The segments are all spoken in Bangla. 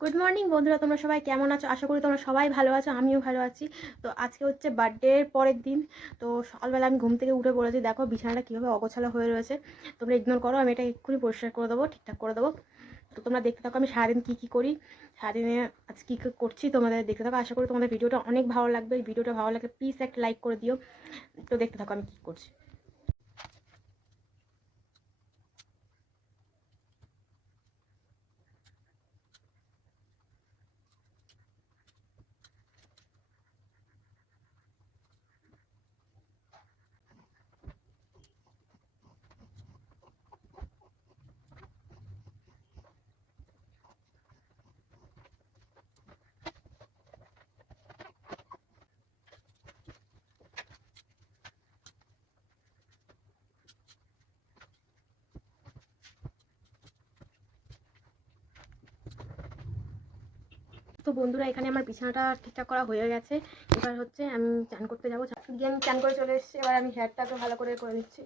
গুড মর্নিং বন্ধুরা, তোমরা সবাই কেমন আছো? আশা করি তোমরা সবাই ভালো আছো, আমিও ভালো আছি। তো আজকে হচ্ছে বার্থডের পরের দিন। তো সকালবেলা আমি ঘুম থেকে উঠে পড়েছি, দেখো বিছানাটা কীভাবে অগোছালো হয়ে রয়েছে। তোমরা ইগনোর করো, আমি এটা এক্ষুনি পরিষ্কার করে দেবো, ঠিকঠাক করে দেবো। তো তোমরা দেখতে থাকো আমি সারাদিন কী করি, সারাদিনে আজ কী করছি তোমাদের দেখতে থাকো। আশা করি তোমাদের ভিডিওটা অনেক ভালো লাগবে। এই ভিডিওটা ভালো লাগলে প্লিজ একটা লাইক করে দিও। তো দেখতে থাকো আমি কী করছি। তো বন্ধুরা, এখানে আমার বিছানাটা ঠিকঠাক করা হয়ে গেছে। এবার হচ্ছে আমি চান করতে যাবো। গিয়ে আমি চান করে চলে এসেছি। এবার আমি হেয়ারটাকে ভালো করে নিচ্ছি।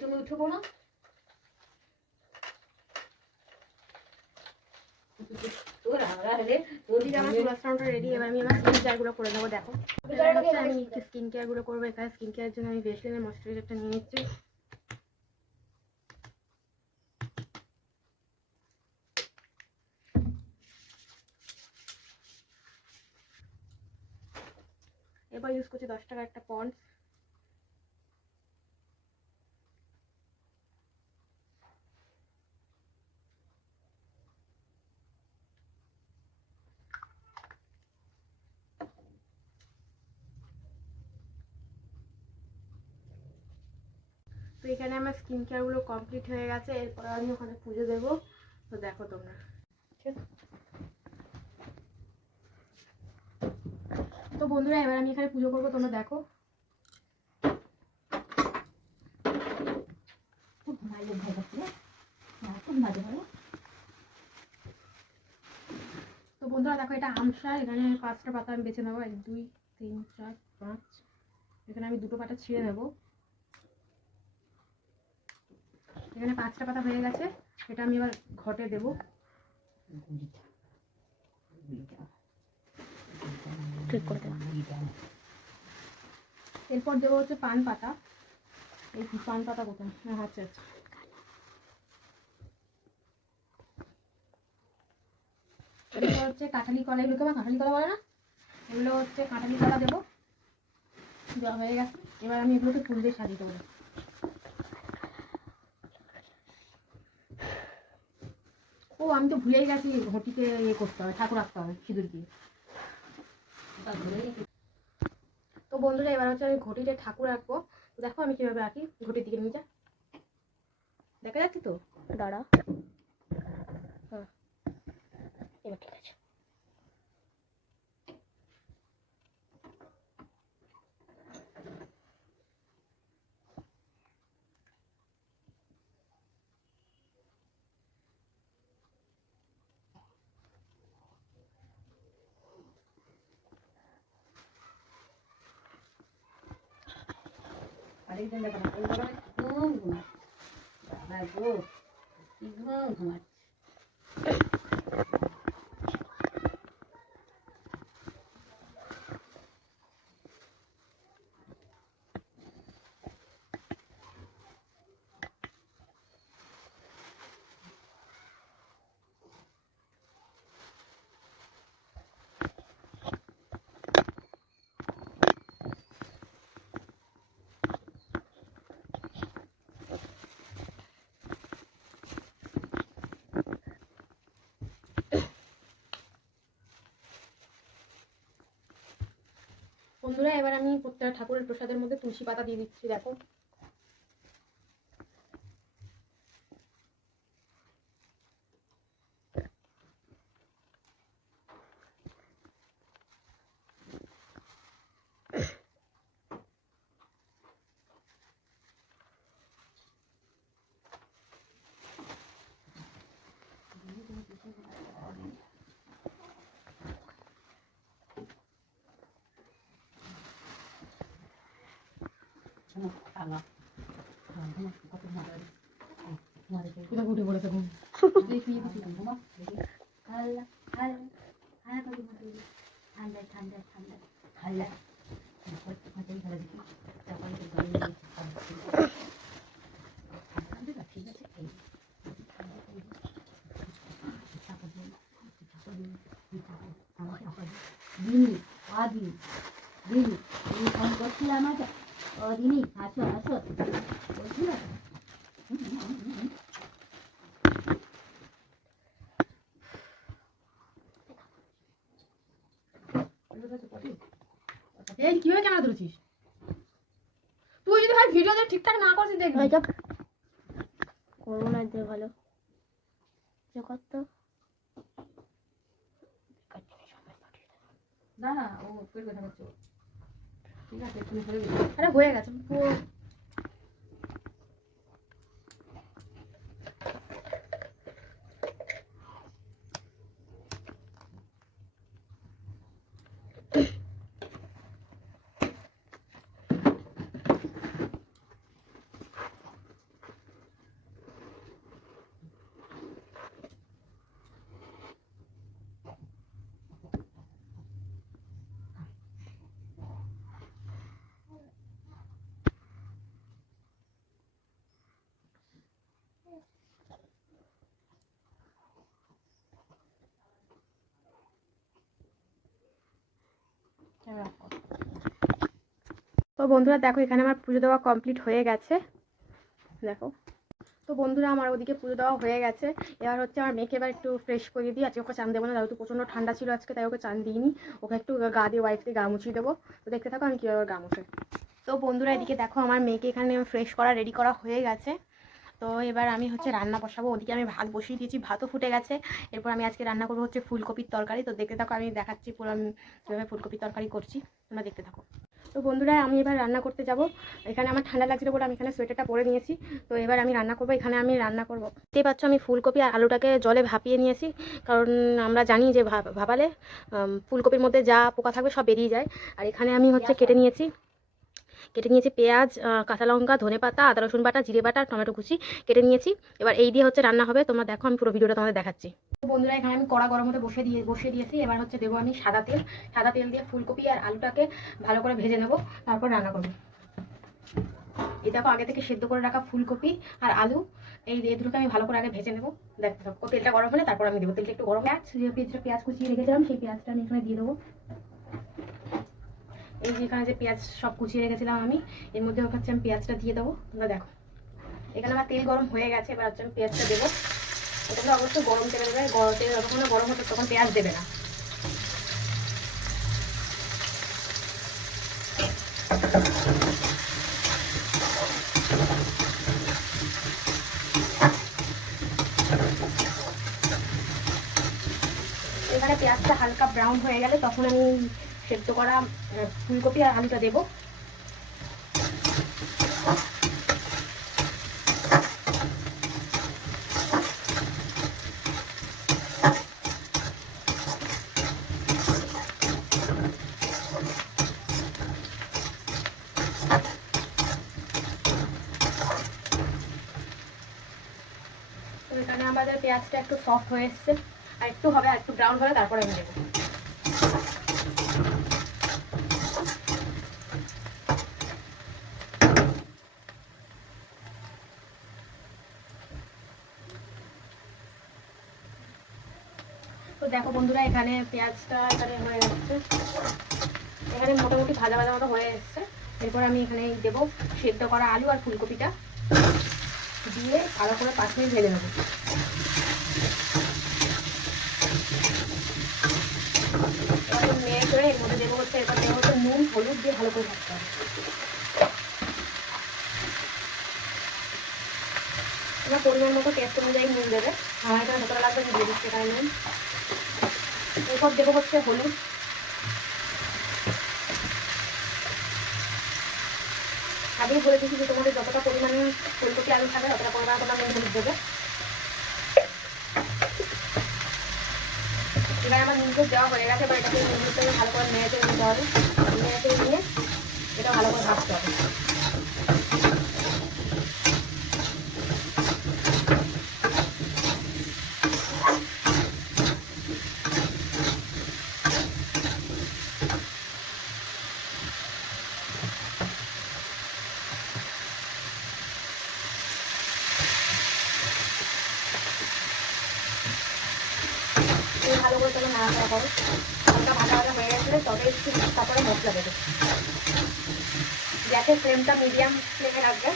তুমি উঠবো না, রেডি। এবার আমি আমার স্কিন কেয়ারগুলো করে নেবো। দেখো হচ্ছে আমি স্কিন কেয়ারগুলো করবো। এখানে স্কিন কেয়ারের জন্য আমি ভেসলিনের ময়শ্চারাইজারটা নিয়ে নিচ্ছি। এবার ইউজ করছি 10 টাকার একটা পন্ডস। তো এখানে আমার স্কিন কেয়ারগুলো কমপ্লিট হয়ে গেছে। এরপর আমি ওখানে পুজো দেবো। তো দেখো তোমরা, তো বন্ধুরা এবার আমি এখানে পুজো করবো, তোমরা দেখো। তো বন্ধুরা দেখো, এটা আমসা। এখানে 5টা পাতা আমি বেছে নেবো। 1 2 3 4 5। এখানে আমি 2টো পাতা ছিঁড়ে নেবো। এখানে 5টা পাতা হয়ে গেছে। এটা আমি এবার ঘটে দেবো। এরপর দেবো হচ্ছে পান পাতা। এই পান পাতা কোথায়? হ্যাঁ, আচ্ছা আচ্ছা। এরপর হচ্ছে কাঁঠালি কলা। এগুলোকে আমার কাঁঠালি কলা বলে না, এগুলো হচ্ছে কাঁঠালি কলা দেবো। দেওয়া হয়ে গেছে। এবার আমি এগুলোকে ফুল দিয়ে সাজিয়ে দেবো। ও, আমি তো ভুলেই গেছি, ঘটিকে ইয়ে করতে হবে, ঠাকুর রাখতে হবে সিঁদুর দিয়ে। তো বন্ধুরা এবার হচ্ছে আমি ঘটিতে ঠাকুর রাখবো। দেখো আমি কিভাবে রাখি। ঘটির দিকে নিয়ে যা, দেখা যাচ্ছে তো? দাঁড়া, হ্যাঁ এবার ঠিক আছে। বন্ধুরা এবার আমি প্রত্যেকটা ঠাকুরের প্রসাদের মধ্যে তুলসী পাতা দিয়ে দিচ্ছি। দেখো কোথাও উঠে পড়েছে ঘুম। এই কিভাবে ক্যামেরা ধরেছিস তুই? যদি ভাই ভিডিও ঠিকঠাক না করছিস দেখবি। করবো না দিয়ে ভালো তো না না ও তোর কথা বলছো ঠিক আছে তুমি করে দিও। আরে হয়ে গেছে তো বন্ধুরা দেখো এখানে আমার পুজো দেওয়া কমপ্লিট হয়ে গেছে। দেখো তো বন্ধুরা আমার ওদিকে পুজো দেওয়া হয়ে গেছে। এবার হচ্ছে আমার মেয়েকে এবার একটু ফ্রেশ করে দিই। আজকে ওকে চান দেবো না, যেহেতু প্রচণ্ড ঠান্ডা ছিল আজকে, তাই ওকে চান দিইনি। ওকে একটু গা দিয়ে ওয়াইফ দিয়ে গা মুছিয়ে দেবো। তো দেখতে থাকো আমি কীভাবে গা মুছে। তো বন্ধুরা এদিকে দেখো আমার মেয়েকে এখানে ফ্রেশ করা রেডি করা হয়ে গেছে। তো এবার আমি হচ্ছে রান্না বসাবো। ওদিকে আমি ভাত বসিয়ে দিয়েছি, ভাতও ফুটে গেছে। এরপর আমি আজকে রান্না করবো হচ্ছে ফুলকপির তরকারি। তো দেখতে থাকো আমি দেখাচ্ছি পুরো আমি কীভাবে ফুলকপির তরকারি করছি, তোমরা দেখতে থাকো। তো বন্ধুরা আমি এবার রান্না করতে যাব। এখানে আমার ঠান্ডা লাগছিল বলে আমি এখানে সোয়েটারটা পরে নিয়েছি। তো এবার আমি রান্না করবো। এখানে আমি রান্না করবো, দেখতেই পাচ্ছ আমি ফুলকপি আর আলুটাকে জলে ভাপিয়ে নিয়েছি। কারণ আমরা জানি যে ভাপালে ফুলকপির মধ্যে যা পোকা থাকবে সব বেরিয়ে যায়। আর এখানে আমি হচ্ছে কেটে নিয়েছি পেঁয়াজ, কাঁচা লঙ্কা, ধনেপাতা, আদা রসুন বাটা, জিরে বাটা, টমেটো কুচি কেটে নিয়েছি। এবার এই দিয়ে হচ্ছে রান্না হবে। তোমরা দেখো আমি পুরো ভিডিওটা তোমাদের দেখাচ্ছি। বন্ধুরা এখানে আমি কড়া গরম হতে বসিয়ে দিয়েছি। এবার হচ্ছে দেবো আমি সাদা তেল দিয়ে ফুলকপি আর আলুটাকে ভালো করে ভেজে নেবো, তারপর রান্না করবো। এই দেখো আগে থেকে সেদ্ধ করে রাখা ফুলকপি আর আলু, এই দুটোকে আমি ভালো করে আগে ভেজে নেবো। দেখতে থাকো, তেলটা গরম হলে তারপর আমি দেবো। তেলটা একটু গরম, পেঁয়াজ কুচিয়ে রেখেছিলাম, সেই পেঁয়াজটা আমি এখানে দিয়ে দেবো। এই যে এখানে যে পেঁয়াজ সব কুচিয়ে রেখেছিলাম আমি, এর মধ্যে হচ্ছে আমি পেঁয়াজটা দিয়ে দেবো। তোমরা দেখো এখানে আমার তেল গরম হয়ে গেছে। এবার হচ্ছে আমি পেঁয়াজটা দেবো। এটা অবশ্যই গরম তেলে দেবে, তেল যতক্ষণ গরম হতো তখন পেঁয়াজ দেবে না। এখানে পেঁয়াজটা হালকা ব্রাউন হয়ে গেলে তখন আমি সেদ্ধ করা ফুলকপি আর আলুটা দেবো। তো এখানে আমাদের পেঁয়াজটা একটু সফট হয়ে এসছে, আর একটু হবে, আর একটু ব্রাউন হলে তারপরে আমি দেবো। তো দেখো বন্ধুরা এখানে পেঁয়াজটা এখানে হয়ে যাচ্ছে, এখানে মোটামুটি ভাজা ভাজা মতো হয়ে এসছে। এরপর আমি এখানে দেবো সেদ্ধ করা আলু আর ফুলকপিটা দিয়ে ভালো করে 5 মিনিট ভেজে নেবো। মেয়ে করে এর মধ্যে দেবো হচ্ছে, এরপর দেবো হচ্ছে নুন হলুদ দিয়ে ভালো করে ভাজতে হবে। এবার পরিমাণ মতো টেস্ট অনুযায়ী নুন দেবে। আমার এখানে যতটা লাগবে দিয়ে দিচ্ছি এখানে নুন। এরপর দেবো হচ্ছে হলুদ, আগেই বলে দিচ্ছি যে তোমাদের যতটা পরিমাণে ফুলকপি আলু থাকবে ততটা পরিমাণে তোমরা নুন হলুদ দেবে। এবার আমার নুন হলুদ দেওয়া হয়ে গেছে। এবার এটাকে নুন হলুদটাকে ভালো করে নেড়ে চেড়ে নিতে হবে। নেড়ে চেড়ে নিয়ে এটা ভালো করে ভাজতে হবে। ভালো করে তোমরা নাড়াচাড়া করো। হালকা ভাজা ভাজা হয়ে গেলে তবে একটু তারপরে মশলা দেবে। গ্যাসের ফ্লেমটা মিডিয়াম ফ্লেমে রাখবে,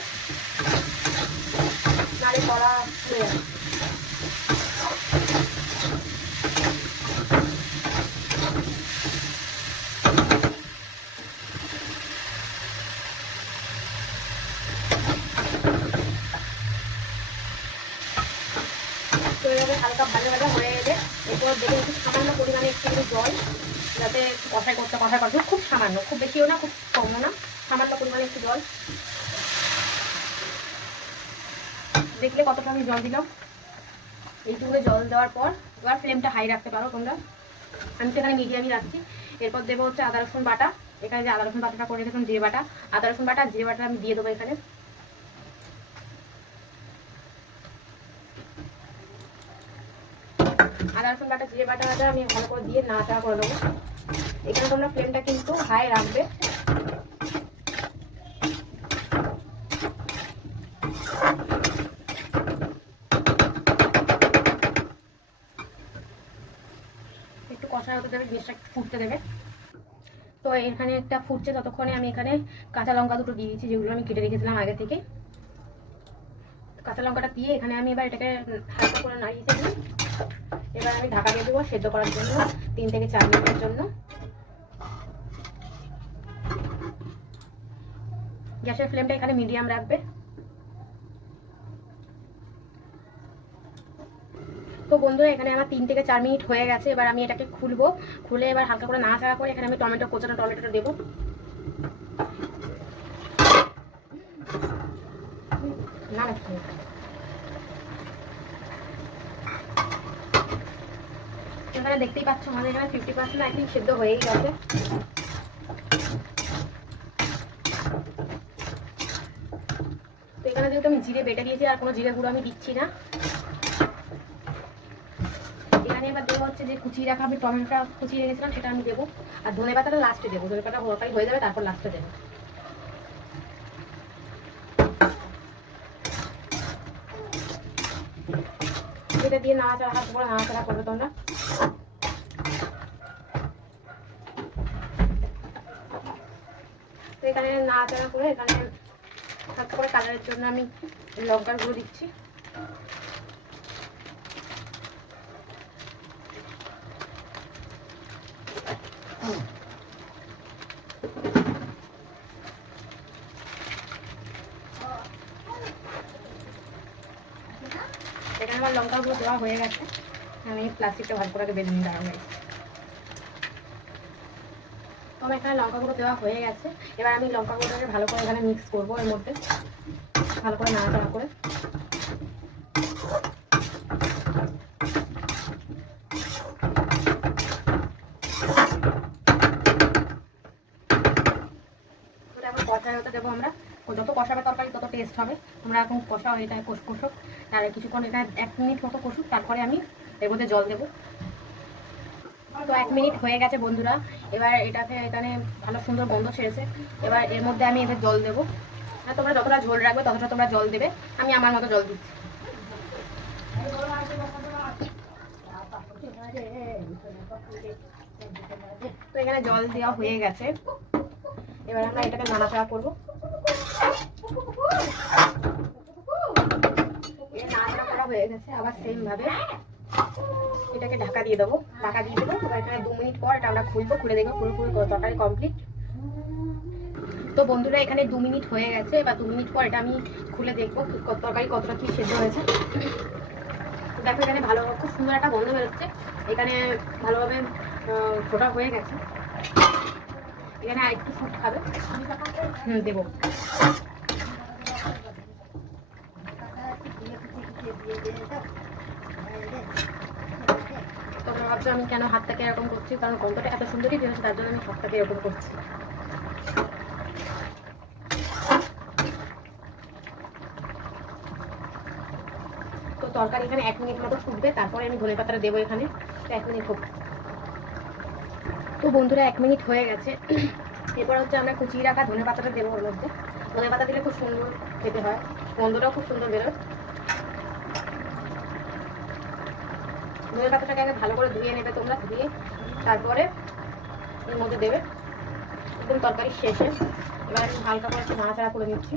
নাহলে কড়া পুড়ে যাবে। তো এভাবে হালকা ভাজা ভাজা হয়ে এলে এরপর দেবে একটু সামান্য পরিমাণে একটু জল, যাতে কষাই করতে খুব সামান্য, খুব বেশিও না খুব কমও না, সামান্য পরিমাণে একটু জল। দেখলে কতটা আমি জল দিলাম। এইটুকু জল দেওয়ার পর এবার ফ্লেমটা হাই রাখতে পারো তোমরা, আমি তো এখানে মিডিয়ামই রাখছি। এরপর দেবো হচ্ছে আদা রসুন বাটা। এখানে যে আদা রসুন বাটাটা করে রেখেছিলাম, জিরে বাটা, আদা রসুন বাটা জিরে বাটা আমি দিয়ে দেবো এখানে। আদা রসুন বাটা জিরে বাটাটা আমি ভালো করে দিয়ে নাড়াচাড়া করে দেবো। এখানে তোমরা ফ্লেমটা কিন্তু হাই রাখবে। একটু কষা হতে দেবে, বেশটা ফুটতে দেবে। তো এখানে একটা ফুটছে, ততক্ষণে আমি এখানে কাঁচা লঙ্কা দুটো দিয়ে দিচ্ছি, যেগুলো আমি কেটে রেখেছিলাম আগে থেকে। কাঁচা লঙ্কাটা দিয়ে এখানে আমি এবার এটাকে হালকা করে নাড়িয়ে দিই। এবার আমি ঢাকা দিয়ে দেবো সেদ্ধ করার জন্য 3 থেকে 4 মিনিটের জন্য। গ্যাসের ফ্লেমটা এখানে মিডিয়াম রাখবে। তো বন্ধুরা এখানে আমার 3 থেকে 4 মিনিট হয়ে গেছে। এবার আমি এটাকে খুলবো, খুলে এবার হালকা করে নাড়াচাড়া করে এখানে আমি কোচানো টমেটোটা দেবো। না এখানে দেখতেই পাচ্ছ আমাদের এখানে 50% আই থিঙ্ক সেদ্ধ হয়েই গেছে। তো এখানে যেহেতু আমি জিরে বেটে দিয়েছি, আর কোনো জিরে গুঁড়ো আমি দিচ্ছি না। এখানে এবার দেবো হচ্ছে যে কুচিয়ে রাখা আমি টমেটোটা কুচিয়ে রেখেছিলাম, সেটা আমি দেবো। আর ধনে পাতাটা লাস্টে দেবো, ধনে পাতা হওয়াটাই হয়ে যাবে, তারপর লাস্টে দেবো। এটা দিয়ে নাড়াচাড়া হাত করে নাড়াচাড়া করবে তোমরা। তো এখানে নাড়াচাড়া করে এখানে হালকা করে কালারের জন্য আমি লঙ্কার গুঁড়ো দিচ্ছি। এখানে আমার লঙ্কার গুঁড়ো দেওয়া হয়ে গেছে, আমি প্লাস্টিকটা ভালো করে বেঁধে নিয়ে দাঁড়ানো। তো আমার এখানে লঙ্কা গুঁড়ো দেওয়া হয়ে গেছে। এবার আমি লঙ্কা গুঁড়োটাকে ভালো করে এখানে মিক্স করবো, এর মধ্যে ভালো করে নাড়াচাড়া করে। এখন কষাই হতে দেবো আমরা। যত কষাবে তরকারি তত টেস্ট হবে। তোমরা এখন কষাও, এটা কষুক, তার কিছুক্ষণ এটা 1 মিনিট মতো কষুক, তারপরে আমি এর মধ্যে জল দেবো। তো 1 মিনিট হয়ে গেছে বন্ধুরা। এবার এটাকে এখানে ভালো সুন্দর গন্ধ ছেড়েছে। এবার এর মধ্যে আমি এদের জল দেবো। তোমরা যতটা ঝোল রাখবে ততটা তোমরা জল দেবে, আমি আমার মতো জল দিচ্ছি। তো এখানে জল দেওয়া হয়ে গেছে। এবার আমরা এটাকে নাড়াচাড়া করবো। নাড়াচাড়া করা হয়ে গেছে। আবার সেম ভাবে এটাকে ঢাকা দিয়ে দেবো। ঢাকা দিয়ে দেবো। এবার এখানে 2 মিনিট পর এটা আমরা খুলবো, খুলে দেখবো পুরোপুরি তরকারি কমপ্লিট। তো বন্ধুরা এখানে 2 মিনিট হয়ে গেছে। এবার 2 মিনিট পর এটা আমি খুলে দেখবো তরকারি কতটা কি সেদ্ধ হয়েছে। দেখো এখানে ভালো খুব সুন্দর একটা গন্ধ বেরোচ্ছে। এখানে ভালোভাবে ফোটা হয়ে গেছে। এখানে আরেকটু ফুট খাবে, দেবো। তোমরা ভাবছো আমি কেন হাতটাকে এরকম করছি, কারণ গন্ধটা এত সুন্দরই বেরোচ্ছে, তার জন্য আমি হাতটাকে এরকম করছি। তো তরকারি এখানে 1 মিনিট মতো ফুটবে, তারপরে আমি ধনে পাতাটা দেবো এখানে। 1 মিনিট হোক। তো বন্ধুরা 1 মিনিট হয়ে গেছে। এরপর হচ্ছে আমরা কুচিয়ে রাখা ধনে পাতাটা দেবো ওর মধ্যে। ধনে পাতা দিলে খুব সুন্দর খেতে হয়, গন্ধটাও খুব সুন্দর বেরোয়। ধনে পাতাটাকে আগে ভালো করে ধুয়ে নেবে তোমরা, ধুয়ে তারপরে এর মধ্যে দেবে একদম তরকারি শেষে। এবার আমি হালকা করে একটু নাড়াচাড়া করে নিচ্ছি।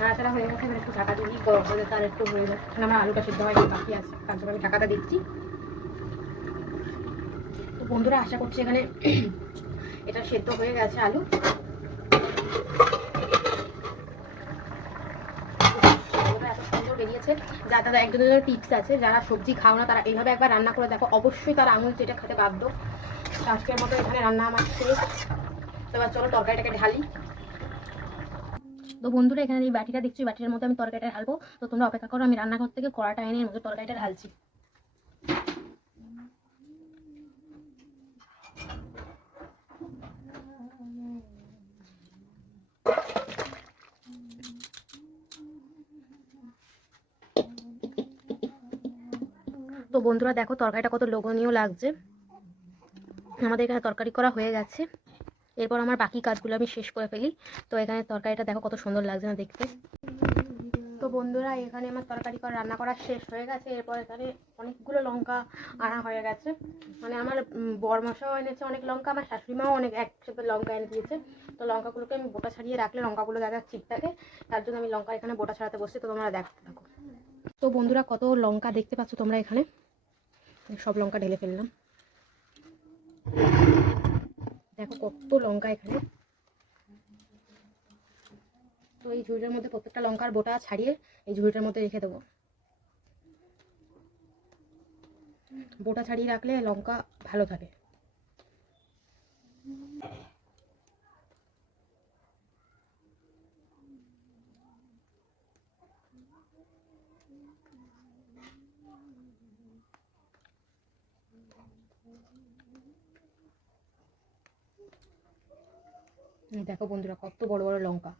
নাড়াচাড়া হয়ে গেছে, এবার একটু ঢাকা দিই, গরম করে তার একটু হয়ে যাবে। এখন আমার আলুটা সিদ্ধ হয় বাকি আছে, তার জন্য আমি ঢাকাটা দিচ্ছি। তো বন্ধুরা আশা করছি এখানে এটা সেদ্ধ হয়ে গেছে আলু। এত সুন্দর বেরিয়েছে। যা দাদা এক দুটো টিপস আছে, যারা সবজি খাও না তারা এইভাবে একবার রান্না করে দেখো, অবশ্যই তারা আঙুল চেটে খেতে বাধ্য। আজকের মতো এখানে রান্না আমার শেষ। তো এবার চলো তরকারিটাকে ঢালি। তো বন্ধুরা এখানে এই বাটিটা দেখছি, বাটির মধ্যে আমি তরকারিটা ঢালবো। তো তোমরা অপেক্ষা করো, আমি রান্নাঘর থেকে কড়াটা এনে এর মধ্যে তরকারিটা ঢালছি। তো বন্ধুরা দেখো তরকারিটা কত লোভনীয় লাগছে। আমাদের এখানে তরকারি করা হয়ে গেছে, এরপর আমার বাকি কাজগুলো আমি শেষ করে ফেলি। তো এখানে তরকারিটা দেখো কত সুন্দর লাগছে না দেখতে। তো বন্ধুরা এখানে আমার তরকারি করা রান্না করা শেষ হয়ে গেছে। এরপর এখানে অনেকগুলো লঙ্কা আনা হয়ে গেছে, মানে আমার বরমশাও এনেছে অনেক লঙ্কা, আমার শাশুড়িমাও অনেক একসাথে লঙ্কা এনে দিয়েছে। তো লঙ্কাগুলোকে আমি বোটা ছাড়িয়ে রাখলে লঙ্কাগুলো যা যা চিপ থাকে, তার জন্য আমি লঙ্কা এখানে বোটা ছাড়াতে বসছি। তো তোমরা দেখতে থাকো। তো বন্ধুরা কত লঙ্কা দেখতে পাচ্ছ তোমরা, এখানে সব লঙ্কা ঢেলে ফেললাম। দেখো কত লঙ্কা এখানে। তো এই ঝুড়িটার মধ্যে প্রত্যেকটা লঙ্কার বোটা ছাড়িয়ে এই ঝুড়িটার মধ্যে রেখে দেবো। বোটা ছাড়িয়ে রাখলে লঙ্কা ভালো থাকে। দেখো বন্ধুরা কত বড় বড় লঙ্কা।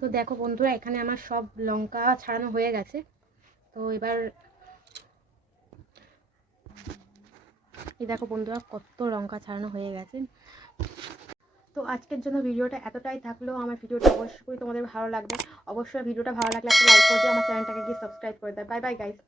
তো দেখো বন্ধুরা এখানে আমার সব লঙ্কা ছাড়ানো হয়ে গেছে। তো এবার এই দেখো বন্ধুরা কত লঙ্কা ছাড়ানো হয়ে গেছে। তো আজকের জন্য ভিডিওটা এতটাই থাকলো। আমার ভিডিওটা অবশ্যই তোমাদের ভালো লাগবে। অবশ্যই ভিডিওটা ভালো লাগলে একটা লাইক করে দিও, আমার চ্যানেলটাকে গিয়ে সাবস্ক্রাইব করে দাও। Bye bye guys.